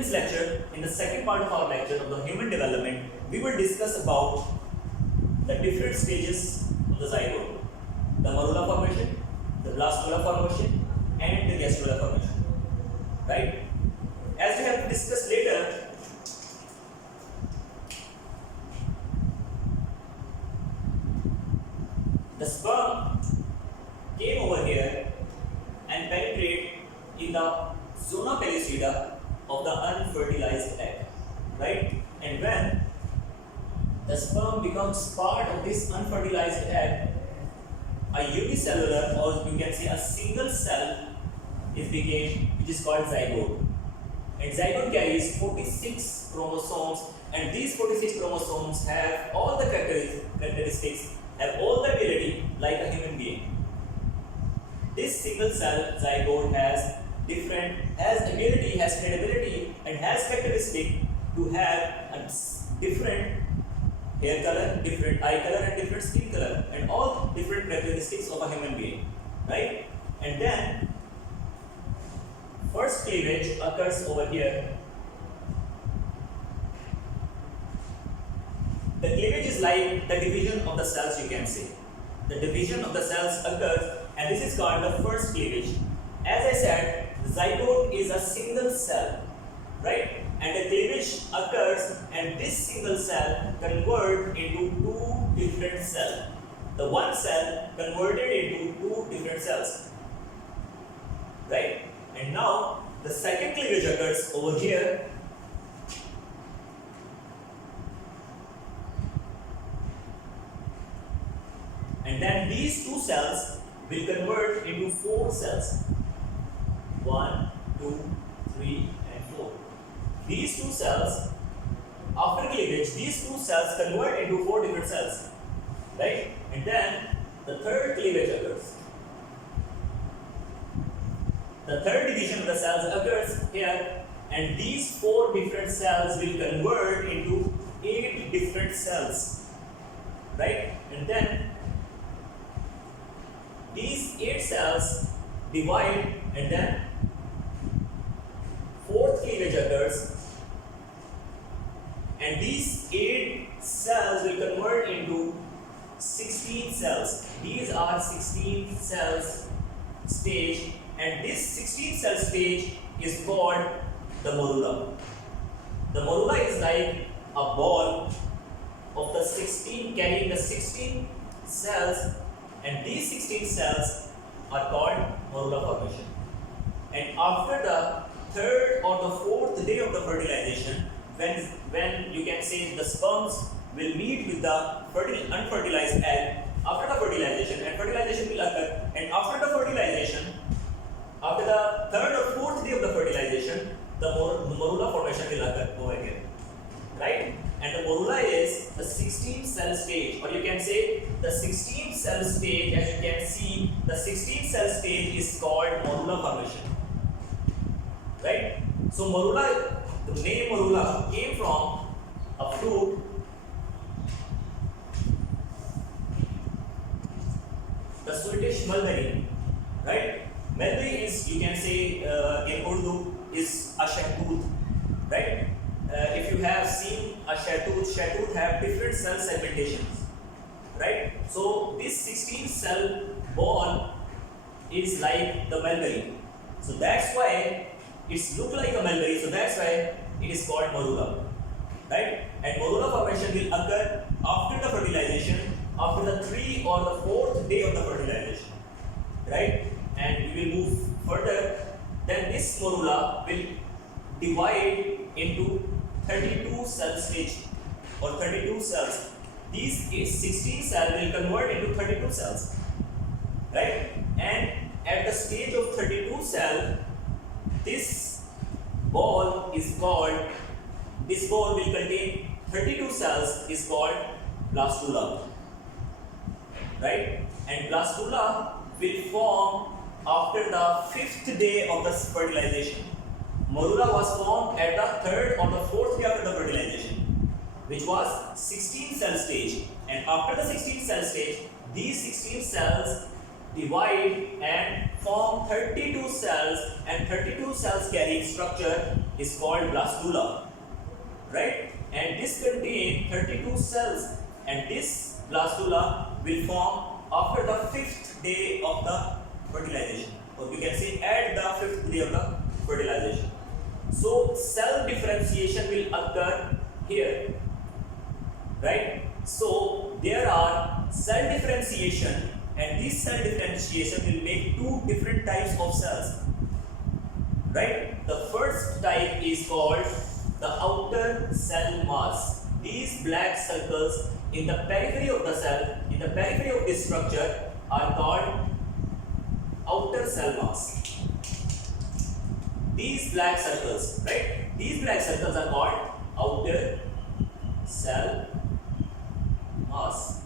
this lecture, in the second part of our lecture of the human development, we will discuss about the different stages of the zygote. The Morula formation, the Blastula formation, and the Gastrula formation. Right? As we have discussed later, the sperm came over here and penetrate in the zona pellucida of the unfertilized egg, right? And when the sperm becomes part of this unfertilized egg, a unicellular, or you can say a single cell, which is called zygote. And zygote carries 46 chromosomes, and these 46 chromosomes have all the characteristics, have all the ability like a human being. This single cell zygote has credibility, and has characteristic to have a different hair color, different eye color, and different skin color, and all different characteristics of a human being, right? And then first cleavage occurs over here. The cleavage is like the division of the cells, you can say. The division of the cells occurs, and this is called the first cleavage. As I said, the zygote is a single cell, right? And the cleavage occurs, and this single cell converts into two different cells. The one cell converted into two different cells, right? And now the second cleavage occurs over here. And then these two cells will convert into four cells. 1, 2, 3, and 4. These two cells, after cleavage, these two cells convert into four different cells, right? And then the third cleavage occurs. The third division of the cells occurs here, and these four different cells will convert into 8 different cells, right? And then these 8 cells divide, and then fourth cleavage occurs, and these 8 cells will convert into 16 cells. These are 16 cells stage, and this 16 cell stage is called the morula. The morula is like a ball of the 16, carrying the 16 cells, and these 16 cells are called morula formation. And after the third or the fourth day of the fertilization, when you can say the sperms will meet with the unfertilized egg, after the fertilization, and fertilization will occur, and after the fertilization, after the third or fourth day of the fertilization, the morula formation will occur over here, right? And the morula is the 16 cell stage, or you can say the 16 cell stage. As you can see, the 16 cell stage is called morula formation, right? So morula, the name morula came from a fruit the Swedish mulberry, right? Mulberry is, you can say in Urdu, is a shahtooth, right? If you have seen a shahtooth have different cell segmentations, right? So this 16 cell ball is like the mulberry. So that's why it's look like a mulberry. So that's why it is called morula, right? And morula formation will occur after the fertilization, after the 3rd or the 4th day of the fertilization, right? And we will move further. Then this morula will divide into 32 cell stage, or 32 cells. These 16 cells will convert into 32 cells, right? And at the stage of 32 cell, this ball will contain 32 cells, is called blastula, right? And blastula will form after the 5th day of the fertilization. Morula was formed at the 3rd or the 4th day after the fertilization, which was 16 cell stage. And after the 16 cell stage, these 16 cells divide and form 32 cells, and 32 cells carrying structure is called blastula, right? And this contains 32 cells, and this blastula will form after the 5th day of the fertilization, or we can say at the 5th day of the fertilization. So cell differentiation will occur here, right? So there are cell differentiation, and this cell differentiation will make two different types of cells, right? The first type is called the outer cell mass. These black circles in the periphery of the cell, in the periphery of this structure, are called outer cell mass. These black circles, right? These black circles are called outer cell mass.